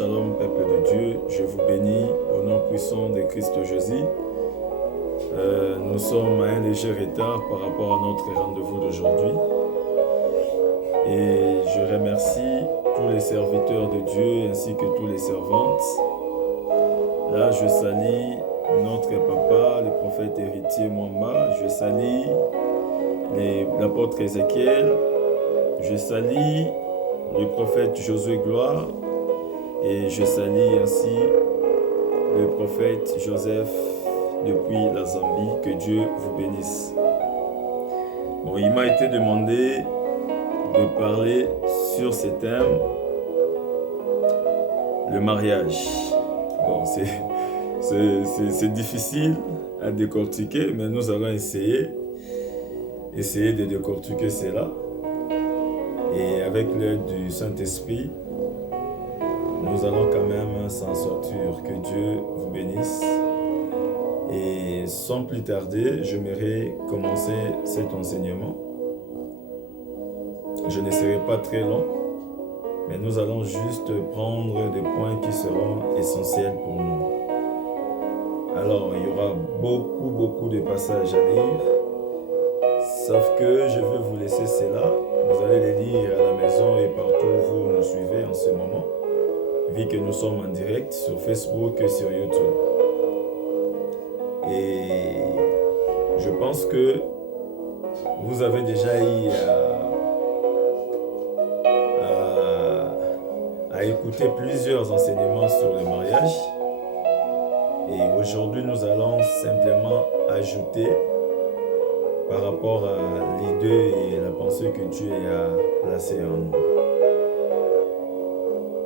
shalom, peuple de Dieu. Je vous bénis au nom puissant de Christ Jésus. Nous sommes à un léger retard par rapport à notre rendez-vous d'aujourd'hui. Et je remercie tous les serviteurs de Dieu ainsi que tous les servantes. Là, je salue notre papa, le prophète héritier Mwamba. Je salue l'apôtre Ézéchiel. Je salue le prophète Josué Gloire. Et je salue ainsi le prophète Joseph depuis la Zambie. Que Dieu vous bénisse. Bon, il m'a été demandé de parler sur ce thème, le mariage. Bon, c'est difficile à décortiquer, mais nous allons essayer de décortiquer cela. Et avec l'aide du Saint-Esprit, nous allons quand même s'en sortir. Que Dieu vous bénisse. Et sans plus tarder, j'aimerais commencer cet enseignement. Je ne serai pas très long, mais nous allons juste prendre des points qui seront essentiels pour nous. Alors, il y aura beaucoup de passages à lire, sauf que je veux vous laisser cela. Vous allez les lire à la maison et partout où vous nous suivez en ce moment, vu que nous sommes en direct sur Facebook et sur YouTube. Et je pense que vous avez déjà eu à écouter plusieurs enseignements sur le mariage. Et aujourd'hui, nous allons simplement ajouter par rapport à l'idée et la pensée que Dieu a placée en nous.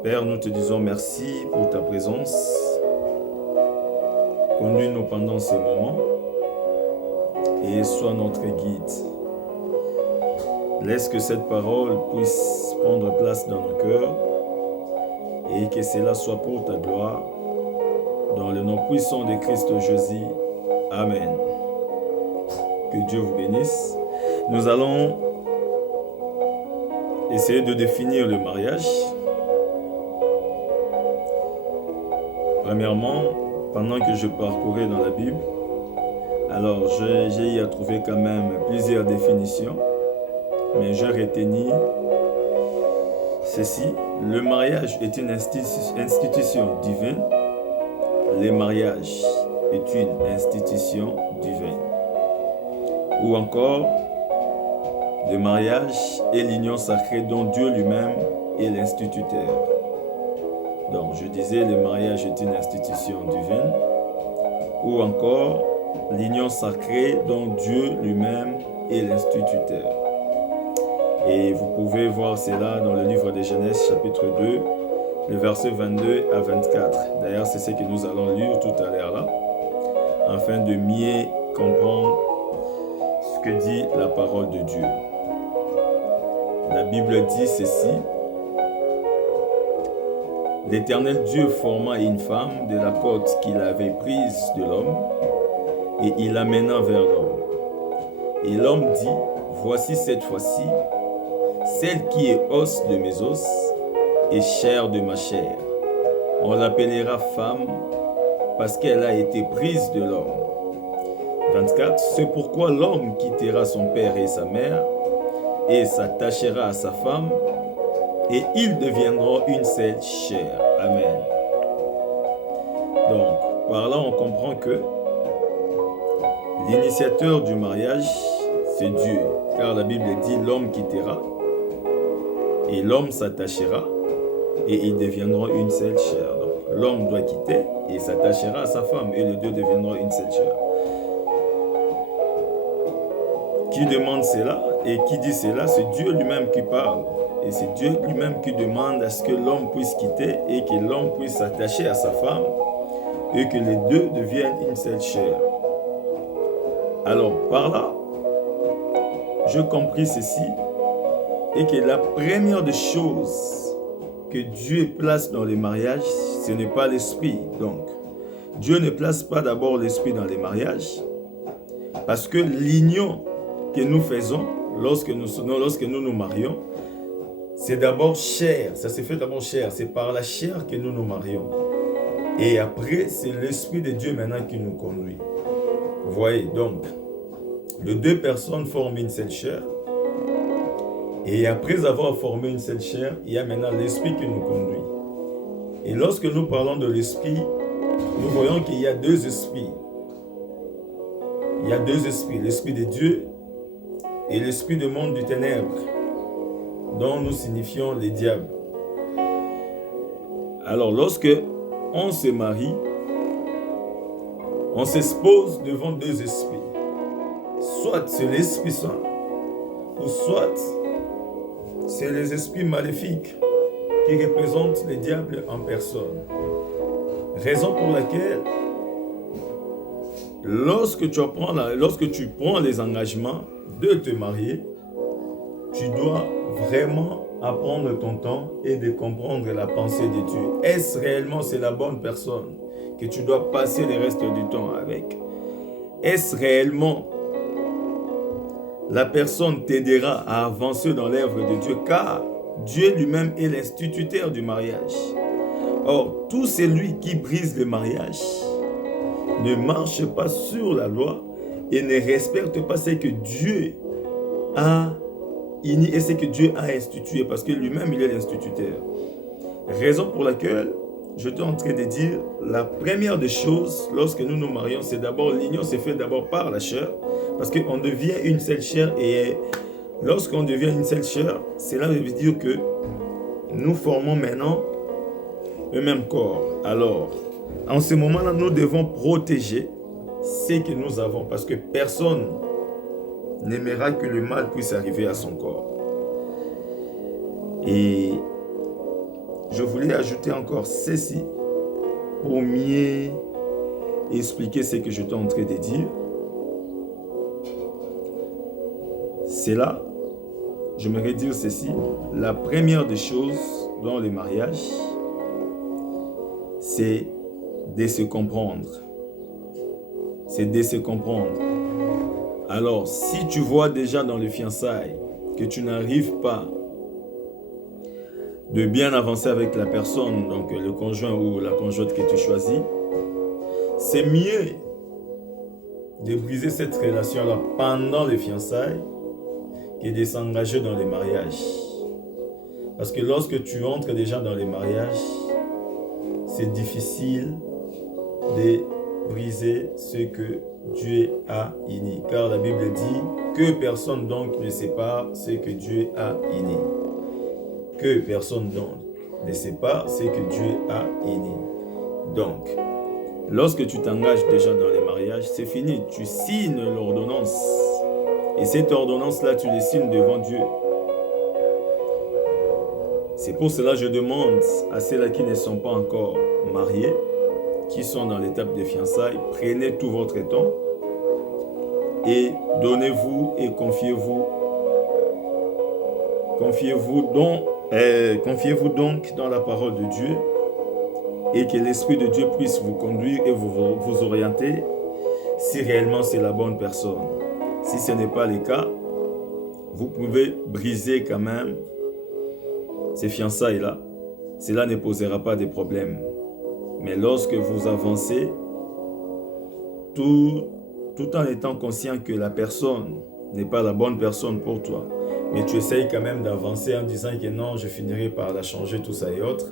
Père, nous te disons merci pour ta présence. Conduis-nous pendant ces moments et sois notre guide. Laisse que cette parole puisse prendre place dans nos cœurs et que cela soit pour ta gloire. Dans le nom puissant de Christ Jésus. Amen. Que Dieu vous bénisse. Nous allons essayer de définir le mariage. Premièrement, pendant que je parcourais dans la Bible, alors j'ai eu à trouver quand même plusieurs définitions, mais je retenu ceci. Le mariage est une institution divine. Le mariage est une institution divine. Ou encore, le mariage est l'union sacrée dont Dieu lui-même est l'instituteur. Donc, je disais, le mariage est une institution divine. Ou encore, l'union sacrée dont Dieu lui-même est l'instituteur. Et vous pouvez voir cela dans le livre de Genèse, chapitre 2, le verset 22 à 24. D'ailleurs, c'est ce que nous allons lire tout à l'heure là, afin de mieux comprendre ce que dit la parole de Dieu. La Bible dit ceci. L'Éternel Dieu forma une femme de la côte qu'il avait prise de l'homme, et il l'amena vers l'homme. Et l'homme dit, voici cette fois-ci, celle qui est os de mes os et chair de ma chair. On l'appellera femme parce qu'elle a été prise de l'homme. 24. C'est pourquoi l'homme quittera son père et sa mère et s'attachera à sa femme, et ils deviendront une seule chair. Amen. Donc, par là, on comprend que l'initiateur du mariage, c'est Dieu. Car la Bible dit l'homme quittera et l'homme s'attachera et ils deviendront une seule chair. Donc, l'homme doit quitter et s'attachera à sa femme et les deux deviendront une seule chair. Qui demande cela et qui dit cela? C'est Dieu lui-même qui parle. Et c'est Dieu lui-même qui demande à ce que l'homme puisse quitter et que l'homme puisse s'attacher à sa femme et que les deux deviennent une seule chair. Alors, par là, je compris ceci et que la première des choses que Dieu place dans les mariages, ce n'est pas l'esprit. Donc, Dieu ne place pas d'abord l'esprit dans les mariages parce que l'union que nous faisons lorsque nous nous marions, c'est d'abord chair, ça se fait d'abord chair, c'est par la chair que nous nous marions. Et après, c'est l'Esprit de Dieu maintenant qui nous conduit. Vous voyez, donc, les deux personnes forment une seule chair. Et après avoir formé une seule chair, il y a maintenant l'Esprit qui nous conduit. Et lorsque nous parlons de l'Esprit, nous voyons qu'il y a deux esprits. Il y a deux esprits, l'Esprit de Dieu et l'Esprit du monde du ténèbre, dont nous signifions les diables. Alors, lorsque on se marie, on s'expose devant deux esprits. Soit c'est l'Esprit Saint, ou soit c'est les esprits maléfiques qui représentent les diables en personne. Raison pour laquelle, lorsque tu prends les engagements de te marier, tu dois vraiment apprendre ton temps et de comprendre la pensée de Dieu. Est-ce réellement c'est la bonne personne que tu dois passer le reste du temps avec? Est-ce réellement la personne t'aidera à avancer dans l'œuvre de Dieu, car Dieu lui-même est l'instituteur du mariage. Or, tout celui qui brise le mariage ne marche pas sur la loi et ne respecte pas ce que Dieu a uni et ce que Dieu a institué, parce que lui-même, il est l'instituteur. Raison pour laquelle je suis en train de dire, la première des choses, lorsque nous nous marions, c'est d'abord, l'union se fait d'abord par la chair, parce qu'on devient une seule chair, et lorsqu'on devient une seule chair, cela veut dire que nous formons maintenant le même corps. Alors, en ce moment-là, nous devons protéger ce que nous avons, parce que personne n'aimera que le mal puisse arriver à son corps. Et je voulais ajouter encore ceci pour mieux expliquer ce que je suis en train de dire. C'est là, j'aimerais dire ceci, la première des choses dans le mariage, c'est de se comprendre. C'est de se comprendre. Alors, si tu vois déjà dans le fiançailles que tu n'arrives pas de bien avancer avec la personne, donc le conjoint ou la conjointe que tu choisis, c'est mieux de briser cette relation-là pendant les fiançailles que de s'engager dans les mariages. Parce que lorsque tu entres déjà dans les mariages, c'est difficile de briser ce que Dieu a uni. Car la Bible dit que personne donc ne sépare ce que Dieu a uni. Que personne donc ne sépare ce que Dieu a uni. Donc, lorsque tu t'engages déjà dans les mariages, c'est fini. Tu signes l'ordonnance. Et cette ordonnance-là, tu les signes devant Dieu. C'est pour cela que je demande à ceux-là qui ne sont pas encore mariés, qui sont dans l'étape de fiançailles, prenez tout votre temps et donnez-vous et confiez-vous donc dans la parole de Dieu, et que l'Esprit de Dieu puisse vous conduire et vous orienter si réellement c'est la bonne personne. Si ce n'est pas le cas, vous pouvez briser quand même ces fiançailles-là. Cela ne posera pas de problème. Mais lorsque vous avancez, tout en étant conscient que la personne n'est pas la bonne personne pour toi, mais tu essayes quand même d'avancer en disant que non, je finirai par la changer, tout ça et autres,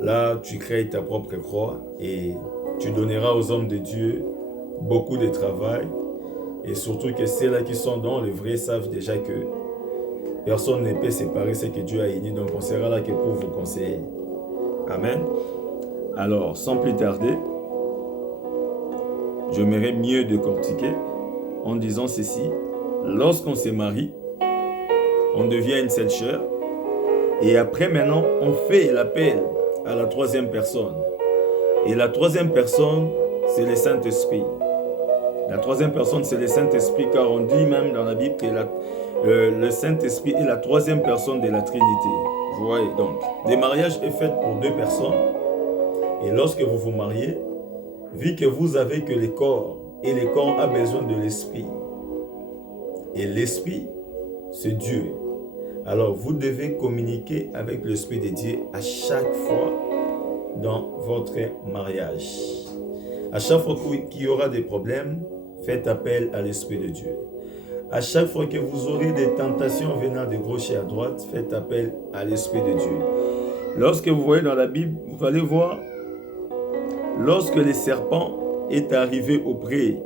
là, tu crées ta propre croix et tu donneras aux hommes de Dieu beaucoup de travail, et surtout que ceux-là qui sont dans le vrai savent déjà que personne ne peut séparer ce que Dieu a uni, donc on sera là que pour vous conseiller. Amen. Alors, sans plus tarder, j'aimerais mieux décortiquer en disant ceci. Lorsqu'on se marie, on devient une seule chair, et après maintenant, on fait l'appel à la troisième personne. Et la troisième personne, c'est le Saint-Esprit. La troisième personne, c'est le Saint-Esprit, car on dit même dans la Bible que le Saint-Esprit est la troisième personne de la Trinité. Vous voyez, donc, le mariage est fait pour deux personnes. Et lorsque vous vous mariez, vu que vous avez que le corps, et le corps a besoin de l'esprit. Et l'esprit, c'est Dieu. Alors, vous devez communiquer avec l'Esprit de Dieu à chaque fois dans votre mariage. À chaque fois qu'il y aura des problèmes, faites appel à l'Esprit de Dieu. À chaque fois que vous aurez des tentations venant de gauche et à droite, faites appel à l'Esprit de Dieu. Lorsque vous voyez dans la Bible, vous allez voir, lorsque le serpent est arrivé auprès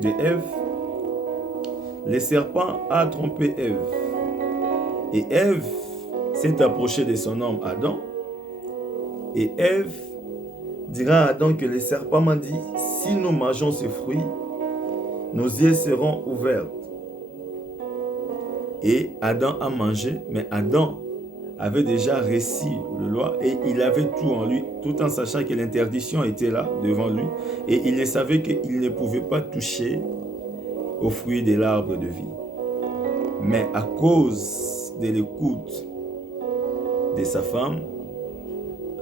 de Ève, le serpent a trompé Ève. Et Ève s'est approchée de son homme Adam. Et Ève dira à Adam que le serpent m'a dit, si nous mangeons ce fruit, nos yeux seront ouverts. Et Adam a mangé, mais Adam avait déjà reçu le loi et il avait tout en lui, tout en sachant que l'interdiction était là devant lui. Et il savait qu'il ne pouvait pas toucher au fruit de l'arbre de vie. Mais à cause de l'écoute de sa femme,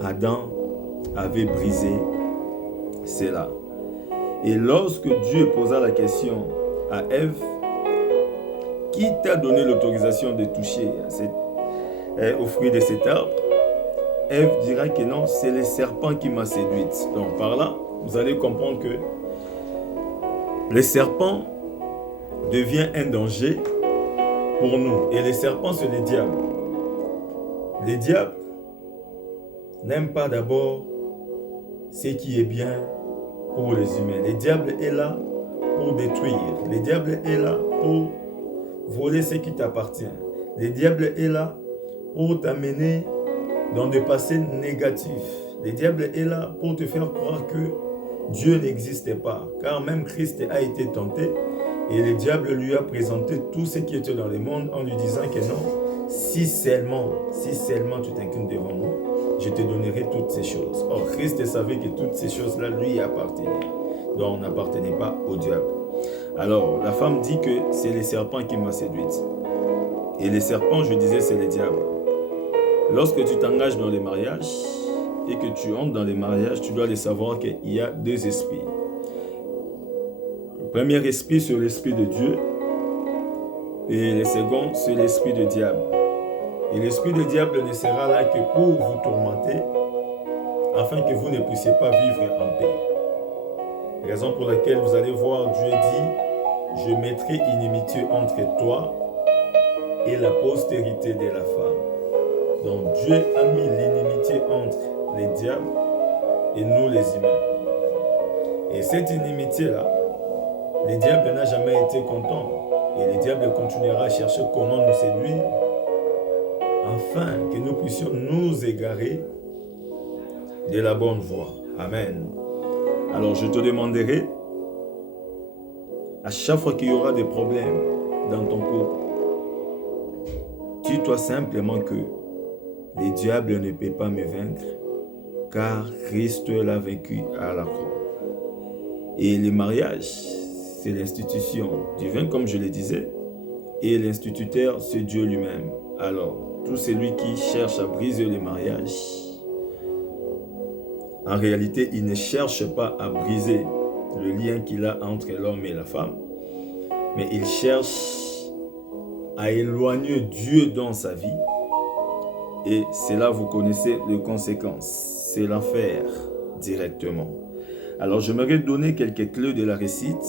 Adam avait brisé cela. Et lorsque Dieu posa la question à Ève, qui t'a donné l'autorisation de toucher au fruit de cet arbre? Ève dira que non, c'est le serpent qui m'a séduite. Donc par là, vous allez comprendre que le serpent devient un danger pour nous. Et le serpent, c'est le diable. Le diable n'aime pas d'abord ce qui est bien pour les humains. Le diable est là pour détruire. Le diable est là pour voler ce qui t'appartient. Le diable est là pour t'amener dans des passés négatifs. Le diable est là pour te faire croire que Dieu n'existait pas. Car même Christ a été tenté et le diable lui a présenté tout ce qui était dans le monde en lui disant que non, si seulement tu t'inclines devant moi, je te donnerai toutes ces choses. Or, Christ savait que toutes ces choses-là lui appartenaient. Donc, on n'appartenait pas au diable. Alors, la femme dit que c'est le serpent qui m'a séduite. Et le serpent, je disais, c'est le diable. Lorsque tu t'engages dans les mariages et que tu entres dans les mariages, tu dois le savoir qu'il y a deux esprits. Le premier esprit, c'est l'esprit de Dieu. Et le second, c'est l'esprit du diable. Et l'esprit du diable ne sera là que pour vous tourmenter, afin que vous ne puissiez pas vivre en paix. Raison pour laquelle vous allez voir Dieu dit, je mettrai inimitié entre toi et la postérité de la femme. Donc Dieu a mis l'inimitié entre les diables et nous les humains. Et cette inimitié-là, le diable n'a jamais été content. Et le diable continuera à chercher comment nous séduire, afin que nous puissions nous égarer de la bonne voie. Amen. Alors je te demanderai, à chaque fois qu'il y aura des problèmes dans ton couple, dis-toi simplement que le diable ne peut pas me vaincre, car Christ l'a vaincu à la croix. Et le mariage, c'est l'institution divine, comme je le disais, et l'instituteur, c'est Dieu lui-même. Alors, tout celui qui cherche à briser le mariage, en réalité, il ne cherche pas à briser le lien qu'il a entre l'homme et la femme, mais il cherche à éloigner Dieu dans sa vie. Et c'est là, vous connaissez les conséquences. C'est l'enfer directement. Alors, j'aimerais donner quelques clés de la réussite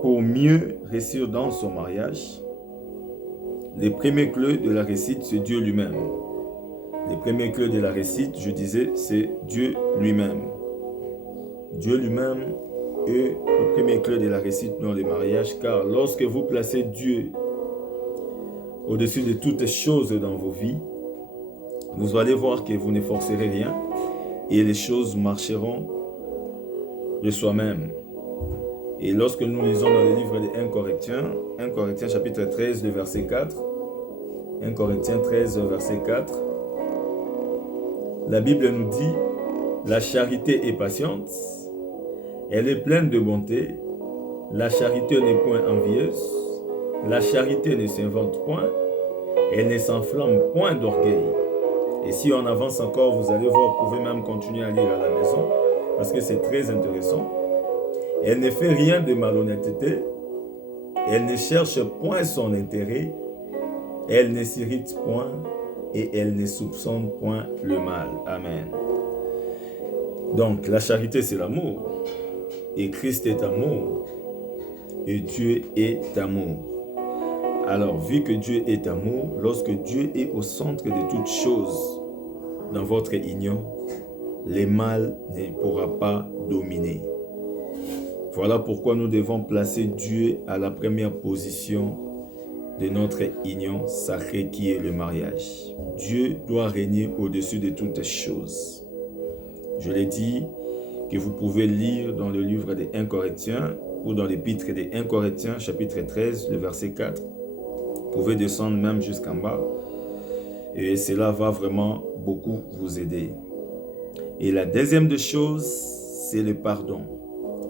pour mieux réussir dans son mariage. Les premières clés de la réussite, c'est Dieu lui-même. Les premières clés de la réussite, je disais, c'est Dieu lui-même. Dieu lui-même est le premier clé de la réussite dans les mariages, car lorsque vous placez Dieu au-dessus de toutes choses dans vos vies, vous allez voir que vous ne forcerez rien et les choses marcheront de soi-même. Et lorsque nous lisons dans le livre de 1 Corinthiens chapitre 13, le verset 4, 1 Corinthiens 13, verset 4, la Bible nous dit, la charité est patiente, elle est pleine de bonté, la charité n'est point envieuse, la charité ne s'invente point, elle ne s'enflamme point d'orgueil. Et si on avance encore, vous allez voir, vous pouvez même continuer à lire à la maison, parce que c'est très intéressant. Elle ne fait rien de malhonnêteté, elle ne cherche point son intérêt, Elle ne s'irrite point et elle ne soupçonne point le mal. Amen. Donc, la charité, c'est l'amour. Et Christ est amour. Et Dieu est amour. Alors, vu que Dieu est amour, lorsque Dieu est au centre de toutes choses dans votre union, le mal ne pourra pas dominer. Voilà pourquoi nous devons placer Dieu à la première position de notre union sacrée qui est le mariage. Dieu doit régner au-dessus de toutes choses. Je l'ai dit que vous pouvez lire dans le livre des 1 Corinthiens ou dans l'épître des 1 Corinthiens chapitre 13, le verset 4. Vous pouvez descendre même jusqu'en bas et cela va vraiment beaucoup vous aider. Et la deuxième des choses, c'est le pardon.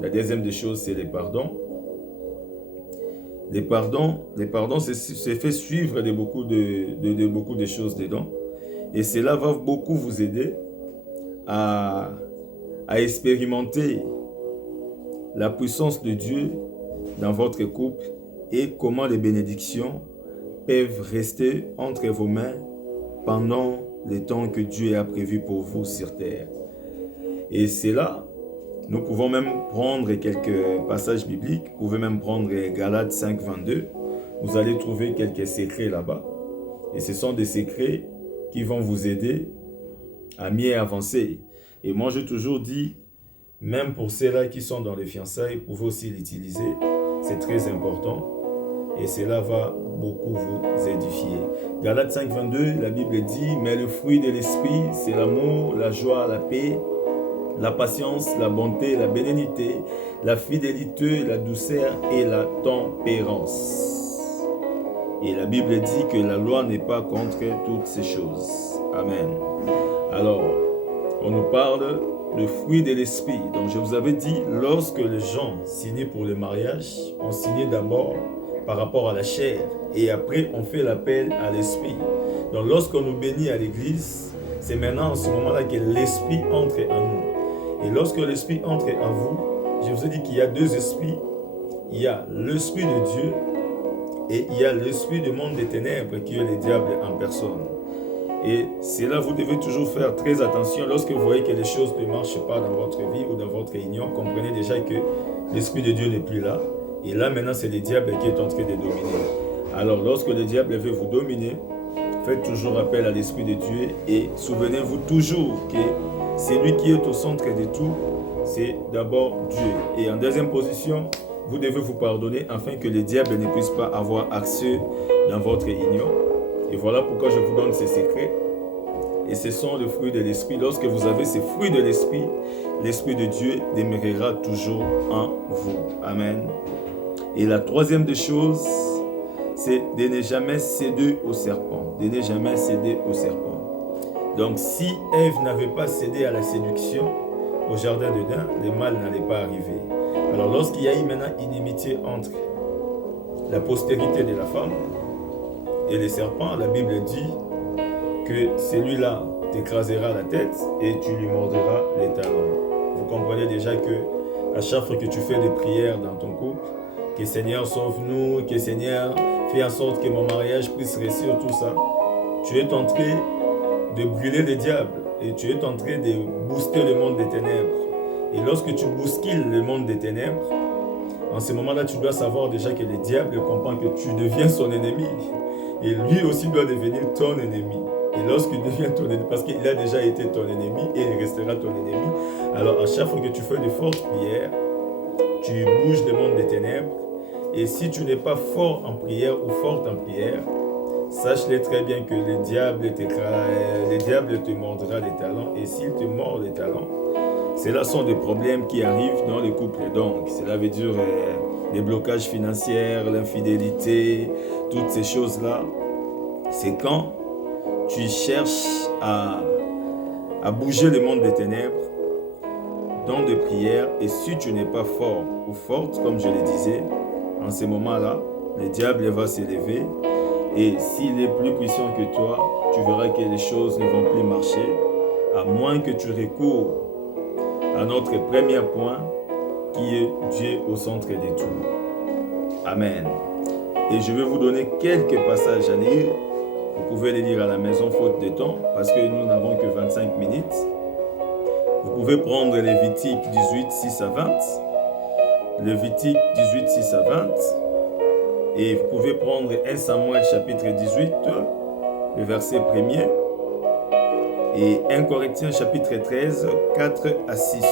La deuxième des choses, c'est le pardon. Le pardon, c'est fait suivre de beaucoup de choses dedans. Et cela va beaucoup vous aider à expérimenter la puissance de Dieu dans votre couple et comment les bénédictions peuvent rester entre vos mains pendant le temps que Dieu a prévu pour vous sur terre. Et c'est là, nous pouvons même prendre quelques passages bibliques. Vous pouvez même prendre Galates 5, 22. Vous allez trouver quelques secrets là-bas. Et ce sont des secrets qui vont vous aider à mieux avancer. Et moi, j'ai toujours dit, même pour ceux-là qui sont dans les fiançailles, vous pouvez aussi l'utiliser. C'est très important. Et cela va beaucoup vous édifier. Galates 5, 22, la Bible dit, mais le fruit de l'esprit, c'est l'amour, la joie, la paix, la patience, la bonté, la bénignité, la fidélité, la douceur et la tempérance. Et la Bible dit que la loi n'est pas contre toutes ces choses. Amen. Alors, on nous parle de fruit de l'esprit. Donc, je vous avais dit, lorsque les gens signaient pour le mariage, on signait d'abord par rapport à la chair et après, on fait l'appel à l'esprit. Donc, lorsqu'on nous bénit à l'église, c'est maintenant en ce moment-là que l'esprit entre en nous. Et lorsque l'esprit entre en vous, je vous ai dit qu'il y a deux esprits. Il y a l'esprit de Dieu et il y a l'esprit du monde des ténèbres qui est le diable en personne. Et c'est là vous devez toujours faire très attention lorsque vous voyez que les choses ne marchent pas dans votre vie ou dans votre union. Comprenez déjà que l'esprit de Dieu n'est plus là. Et là maintenant c'est le diable qui est en train de dominer. Alors lorsque le diable veut vous dominer, faites toujours appel à l'esprit de Dieu et souvenez-vous toujours que c'est lui qui est au centre de tout, c'est d'abord Dieu. Et en deuxième position, vous devez vous pardonner afin que le diable ne puisse pas avoir accès dans votre union. Et voilà pourquoi je vous donne ces secrets. Et ce sont les fruits de l'esprit. Lorsque vous avez ces fruits de l'esprit, l'esprit de Dieu demeurera toujours en vous. Amen. Et la troisième des choses, c'est de ne jamais céder au serpent. De ne jamais céder au serpent. Donc si Ève n'avait pas cédé à la séduction au jardin d'Éden, le mal n'allait pas arriver. Alors lorsqu'il y a eu maintenant une inimitié entre la postérité de la femme et les serpents, la Bible dit que celui-là t'écrasera la tête et tu lui mordras les talons. Vous comprenez déjà que à chaque fois que tu fais des prières dans ton couple, que Seigneur sauve-nous, que Seigneur fais en sorte que mon mariage puisse réussir, tout ça, tu es en train de brûler le diable et tu es en train de booster le monde des ténèbres. Et lorsque tu bouscules le monde des ténèbres, en ce moment-là, tu dois savoir déjà que le diable comprend que tu deviens son ennemi. Et lui aussi doit devenir ton ennemi. Et lorsqu'il devient ton ennemi, parce qu'il a déjà été ton ennemi et il restera ton ennemi, alors à chaque fois que tu fais de fortes prières, tu bouges le monde des ténèbres. Et si tu n'es pas fort en prière ou forte en prière, sache-le très bien que le diable te mordra les talons. Et s'il te mord les talons, cela sont des problèmes qui arrivent dans les couples. Donc, cela veut dire les blocages financiers, l'infidélité, toutes ces choses-là. C'est quand tu cherches à bouger le monde des ténèbres dans des prières. Et si tu n'es pas fort ou forte, comme je le disais, en ce moment-là, le diable va s'élever. Et s'il est plus puissant que toi, tu verras que les choses ne vont plus marcher, à moins que tu recours à notre premier point, qui est Dieu au centre de tout. Amen. Et je vais vous donner quelques passages à lire Vous pouvez les lire à la maison faute de temps parce que nous n'avons que 25 minutes. Vous pouvez prendre Lévitique 18, 6 à 20. Lévitique 18, 6 à 20. Et vous pouvez prendre 1 Samuel chapitre 18, le verset 1er. Et 1 Corinthiens chapitre 13, 4 à 6.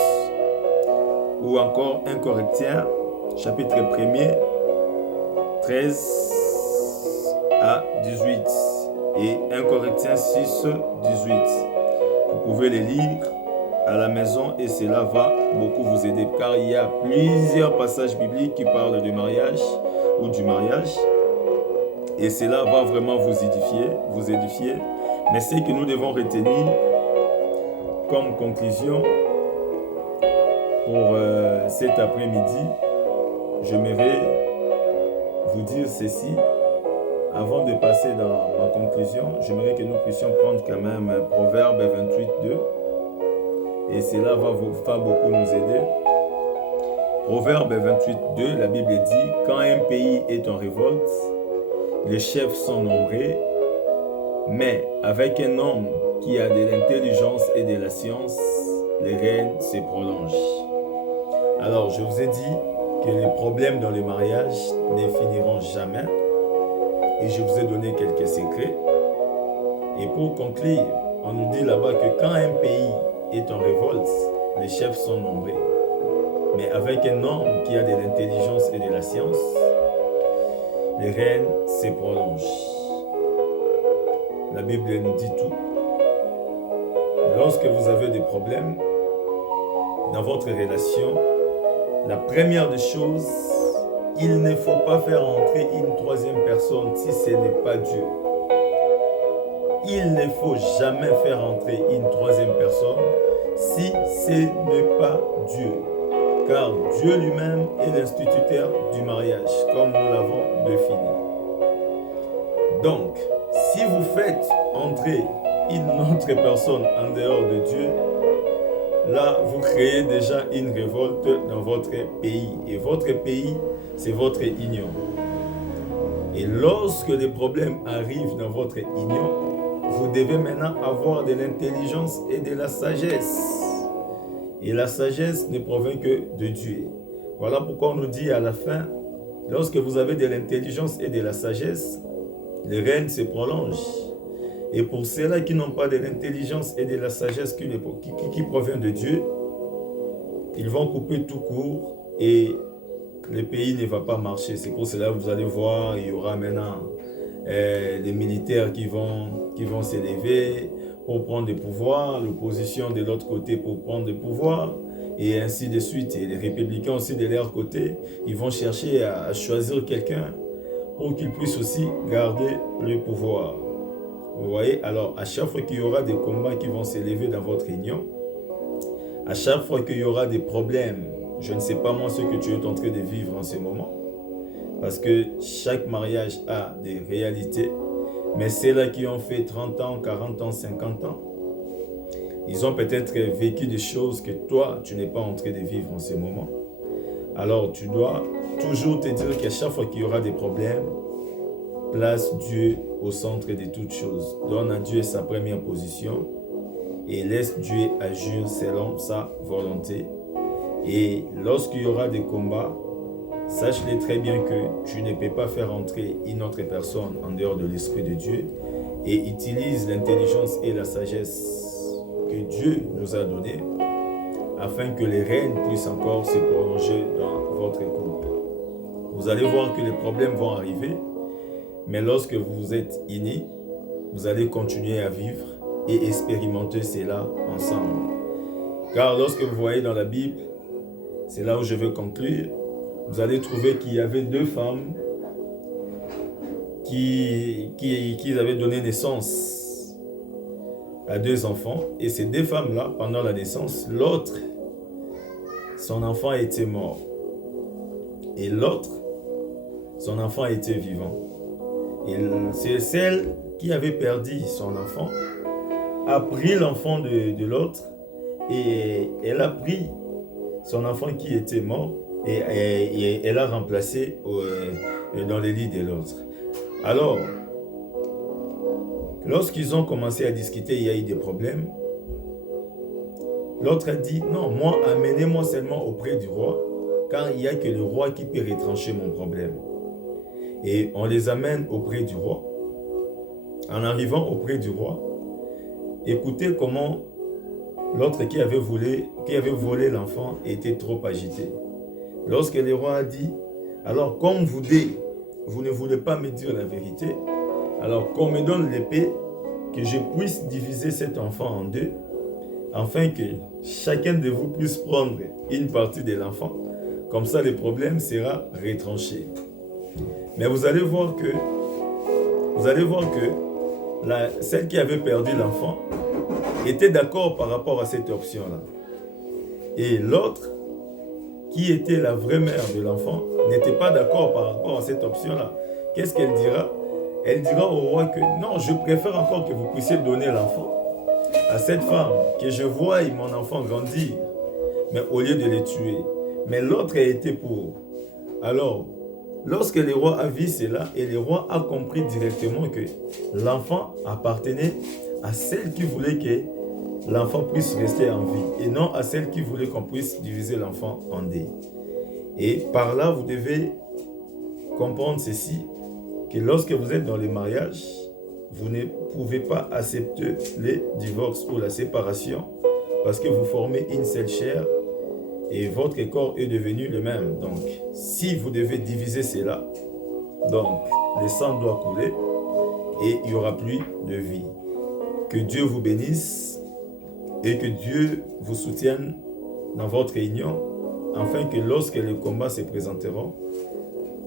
Ou encore 1 Corinthiens chapitre 1er, 13 à 18. Et 1 Corinthiens 6, 18. Vous pouvez les lire à la maison et cela va beaucoup vous aider car il y a plusieurs passages bibliques qui parlent du mariage ou du mariage et cela va vraiment vous édifier. Mais ce que nous devons retenir comme conclusion pour cet après-midi, j'aimerais vous dire ceci. Avant de passer dans ma conclusion, j'aimerais que nous puissions prendre quand même Proverbe 28, 2. Et cela va beaucoup nous aider. Proverbe 28, 2, la Bible dit « Quand un pays est en révolte, les chefs sont nombreux, mais avec un homme qui a de l'intelligence et de la science, les règnes se prolongent. » Alors, je vous ai dit que les problèmes dans le mariage ne finiront jamais. Et je vous ai donné quelques secrets. Et pour conclure, on nous dit là-bas que quand un pays est en révolte, les chefs sont nombreux. Mais avec un homme qui a de l'intelligence et de la science, les règnes se prolongent. La Bible nous dit tout. Lorsque vous avez des problèmes dans votre relation, la première des choses, il ne faut pas faire entrer une troisième personne si ce n'est pas Dieu. Il ne faut jamais faire entrer une troisième personne si ce n'est pas Dieu. Car Dieu lui-même est l'instituteur du mariage, comme nous l'avons défini. Donc, si vous faites entrer une autre personne en dehors de Dieu, là, vous créez déjà une révolte dans votre pays. Et votre pays, c'est votre union. Et lorsque les problèmes arrivent dans votre union, vous devez maintenant avoir de l'intelligence et de la sagesse. Et la sagesse ne provient que de Dieu. Voilà pourquoi on nous dit à la fin, lorsque vous avez de l'intelligence et de la sagesse, les règnes se prolongent. Et pour ceux-là qui n'ont pas de l'intelligence et de la sagesse qui provient de Dieu, ils vont couper tout court et le pays ne va pas marcher. C'est pour cela que vous allez voir, il y aura maintenant des militaires qui vont s'élever pour prendre le pouvoir, l'opposition de l'autre côté pour prendre le pouvoir, et ainsi de suite. Et les républicains aussi de leur côté, ils vont chercher à choisir quelqu'un pour qu'il puisse aussi garder le pouvoir. Vous voyez, alors à chaque fois qu'il y aura des combats qui vont s'élever dans votre union, à chaque fois qu'il y aura des problèmes, je ne sais pas moi ce que tu es en train de vivre en ce moment, parce que chaque mariage a des réalités, mais ceux-là qui ont fait 30 ans, 40 ans, 50 ans, ils ont peut-être vécu des choses que toi, tu n'es pas en train de vivre en ce moment. Alors tu dois toujours te dire qu'à chaque fois qu'il y aura des problèmes, place Dieu au centre de toutes choses. Donne à Dieu sa première position et laisse Dieu agir selon sa volonté. Et lorsqu'il y aura des combats, sache-le très bien que tu ne peux pas faire entrer une autre personne en dehors de l'Esprit de Dieu et utilise l'intelligence et la sagesse que Dieu nous a donnée afin que les règnes puissent encore se prolonger dans votre couple. Vous allez voir que les problèmes vont arriver, mais lorsque vous êtes unis, vous allez continuer à vivre et expérimenter cela ensemble. Car lorsque vous voyez dans la Bible, c'est là où je veux conclure, vous allez trouver qu'il y avait deux femmes qui avaient donné naissance à deux enfants. Et ces deux femmes-là, pendant la naissance, l'autre, son enfant était mort. Et l'autre, son enfant était vivant. Et c'est celle qui avait perdu son enfant, a pris l'enfant de l'autre et elle a pris son enfant qui était mort et elle a remplacé dans le lit de l'autre. Alors, Lorsqu'ils ont commencé à discuter, il y a eu des problèmes. L'autre a dit, non, moi, amenez-moi seulement auprès du roi, car il n'y a que le roi qui peut retrancher mon problème. Et on les amène auprès du roi. En arrivant auprès du roi, écoutez comment l'autre qui avait volé l'enfant était trop agité. Lorsque le roi a dit, alors comme vous ne voulez pas me dire la vérité, alors qu'on me donne l'épée, que je puisse diviser cet enfant en deux, afin que chacun de vous puisse prendre une partie de l'enfant. Comme ça, le problème sera retranché. Mais vous allez voir que celle qui avait perdu l'enfant était d'accord par rapport à cette option-là. Et l'autre, qui était la vraie mère de l'enfant, n'était pas d'accord par rapport à cette option-là. Qu'est-ce qu'elle dira? Elle dira au roi que non, je préfère encore que vous puissiez donner l'enfant à cette femme, que je voie mon enfant grandir, mais au lieu de le tuer. Mais l'autre a été pour. Alors, lorsque le roi a vu cela, et le roi a compris directement que l'enfant appartenait à celle qui voulait que l'enfant puisse rester en vie, et non à celle qui voulait qu'on puisse diviser l'enfant en deux. Et par là, vous devez comprendre ceci, que lorsque vous êtes dans le mariage, vous ne pouvez pas accepter le divorce ou la séparation parce que vous formez une seule chair et votre corps est devenu le même. Donc, si vous devez diviser cela, donc le sang doit couler et il n'y aura plus de vie. Que Dieu vous bénisse et que Dieu vous soutienne dans votre union, afin que lorsque les combats se présenteront,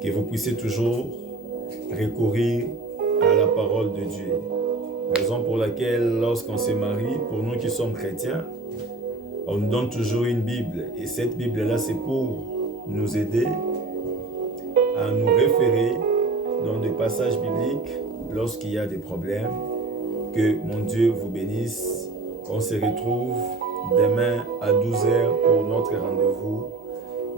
que vous puissiez toujours recourir à la parole de Dieu. Raison pour laquelle, lorsqu'on se marie, pour nous qui sommes chrétiens, on nous donne toujours une Bible. Et cette Bible-là, c'est pour nous aider à nous référer dans des passages bibliques lorsqu'il y a des problèmes. Que mon Dieu vous bénisse. On se retrouve demain à 12h pour notre rendez-vous